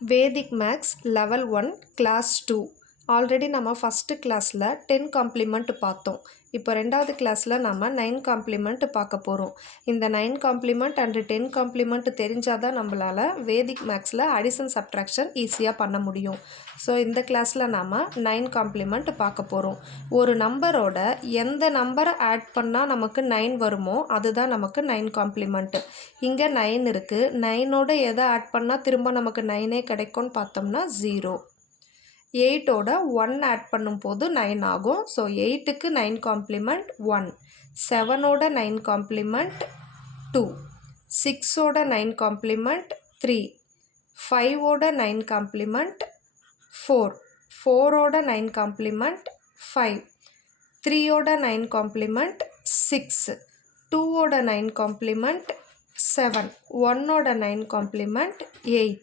Vedic Maths Level 1 Class 2 already நம்ம first கிளாஸில் 10 complement பார்த்தோம். இப்போ ரெண்டாவது கிளாஸில் நம்ம 9 காம்ப்ளிமெண்ட் பார்க்க போகிறோம். இந்த 9 காம்ப்ளிமெண்ட் அண்டு 10 காம்ப்ளிமெண்ட் தெரிஞ்சால் தான் நம்மளால் வேதிக் மேக்ஸில் அடிஷன் சப்ட்ராக்ஷன் ஈஸியாக பண்ண முடியும். ஸோ இந்த கிளாஸில் நாம் 9 காம்ப்ளிமெண்ட் பார்க்க போகிறோம். ஒரு நம்பரோட எந்த நம்பரை ஆட் பண்ணால் நமக்கு 9 வருமோ அதுதான் நமக்கு 9 காம்ப்ளிமெண்ட். இங்கே 9 இருக்குது. 9ஓட எதை ஆட் பண்ணால் திரும்ப நமக்கு 9ஏ கிடைக்கும்னு பார்த்தோம்னா 0. 8ஓட 1 ஆட் பண்ணும்போது 9 ஆகும். ஸோ 8க்கு 9 காம்ப்ளிமெண்ட் 1. 7ஓட 9 காம்ப்ளிமெண்ட் 2. 6ஓட 9 காம்ப்ளிமெண்ட் 3. 5ஓட 9 காம்ப்ளிமெண்ட் 4. 4ஓட 9 காம்ப்ளிமெண்ட் 5. 3ஓட 9 காம்ப்ளிமெண்ட் 6. 2ஓட 9 காம்ப்ளிமெண்ட் 7. 1ஓட 9 காம்ப்ளிமெண்ட் 8.